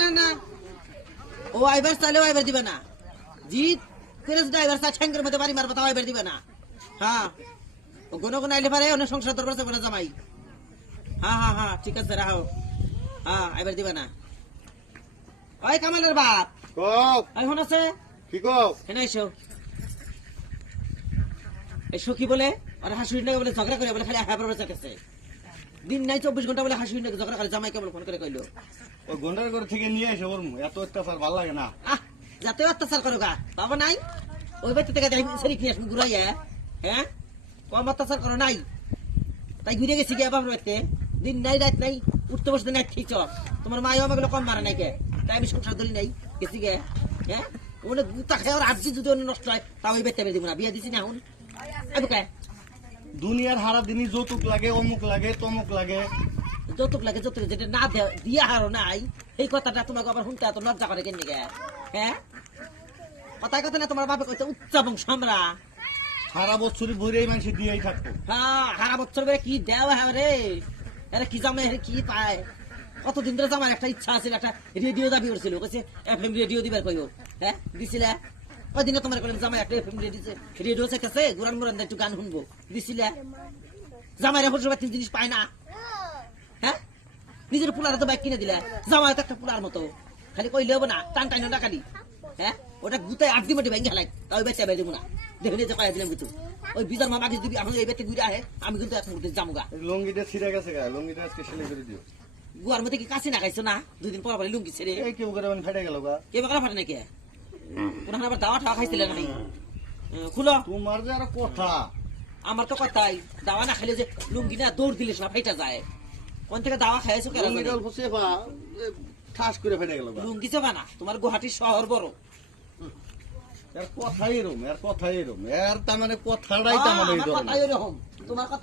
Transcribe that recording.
না না ও আইবার চাইলেও আইবার দিবে না। জিত করে ড্রাইভার চা ঠ্যাঙ্গের মধ্যে বাড়ি মারবা তাও আইবার দিবে না। হ্যাঁ ও কোনো কোনো আইলে পারে অনেক সংসার দরকার আছে বলে জামাই। হ্যাঁ হ্যাঁ হ্যাঁ ঠিক আছে রাখো। হ্যাঁ আইবার দিবে না। ওই কামালের বাপ এখন আছে কি কও এনে এসো। এসো কি বলে আর হাসুর নাকি বলে ঝগড়া করে বলে খালি হাবার কাছে দিন নাই 24 ঘন্টা বলে হাসুর নাকি ঝগড়া করে জামাই কেবল ফোন করে কইলো ওই গন্ডার ঘর থেকে নিয়ে এসে ওর এত অত্যাচার ভালো লাগে না। আহ যাতে অত্যাচার করো গা বাবা নাই ওই বাড়িতে থেকে সেরি খেয়ে আসুন ঘুরাইয়া। হ্যাঁ কম অত্যাচার করো নাই তাই ঘুরে গেছি গিয়ে বাবার বাড়িতে দিন নাই রাত নাই উঠতে বসতে নাই ঠিক তোমার মাও আমাকে কম মারা নাই কে তাই আমি সংসার ধরি নাই গেছি গে। হ্যাঁ ওনে গুতা খায় আর আজ যদি নষ্ট হয় তাও ওই বাড়িতে দিব না বিয়ে দিছি না এখন দুনিয়ার হারা দিনই যৌতুক লাগে অমুক লাগে তমুক লাগে যৌতুক লাগে যৌতুক যেটা না দিয়া হারো নাই এই কথাটা তোমাকে আবার শুনতে এত লজ্জা করে কেন গে। হ্যাঁ কথায় কথা না তোমার বাপে কইতে উচ্চাবংশ আমরা সারা বছরই ভরে মানুষ দিয়েই থাকতো। হ্যাঁ সারা বছর করে কি দেওয়া হ্যাঁ রে এরা কি জামাই কি পায় কতদিন ধরে জামাই একটা ইচ্ছা আছে একটা রেডিও দাবি করছিল কইছে এফএম রেডিও দিবার কইও। হ্যাঁ দিছিলে ওই দিনে তোমার কইলাম জামাই একটা এফএম রেডিও চাইতেছে গুরান মুরান একটু গান শুনবো দিছিলে জামাই রে হরসবাতি জিনিস পায় না। হ্যাঁ নিজের পুলার তো বাইক কিনে দিলে জামাই তো একটা পুলার মতো খালি কইলে হবো না টান টাইন না খালি। হ্যাঁ ওটা গুতায় 8 দিন ভেঙে হেলাই তাও বেঁচে বেঁচে দেবো না দেখে নিয়ে কয়ে দিলাম কিছু ওই বিজার মামা কিছু দিবি আমি এই বেতে ঘুরে আহে আমি কিন্তু এক মুহূর্তে জামুগা লঙ্গিটা ছিঁড়ে গেছে গা লঙ্গিটা আজকে সেলাই করে দিও। গুয়ার মধ্যে কি কাছে না খাইছো না 2 দিন পর পরে লুঙ্গি ছেড়ে এই কেউ করে ফেটে গেল গা কে বাকরা ফাটে নাকি ওখানে আবার দাওয়া ঠাওয়া খাইছিলে নাই খুলো তোমার যে আর কথা আমার তো কথাই দাওয়া না খাইলে যে লুঙ্গি না দৌড় দিলে না ফাইটা যায় কোন থেকে দাওয়া খাইছো কেন লঙ্গিটা অল্প চেপা ঠাস করে ফেটে গেল গা। লুঙ্গি চেবা না তোমার গুয়াহাটি শহর বড় এর কথাই এরম এর কথাই এরম এর তার মানে কথাটাই তার মানে আমার কথাই এরকম তোমার কথা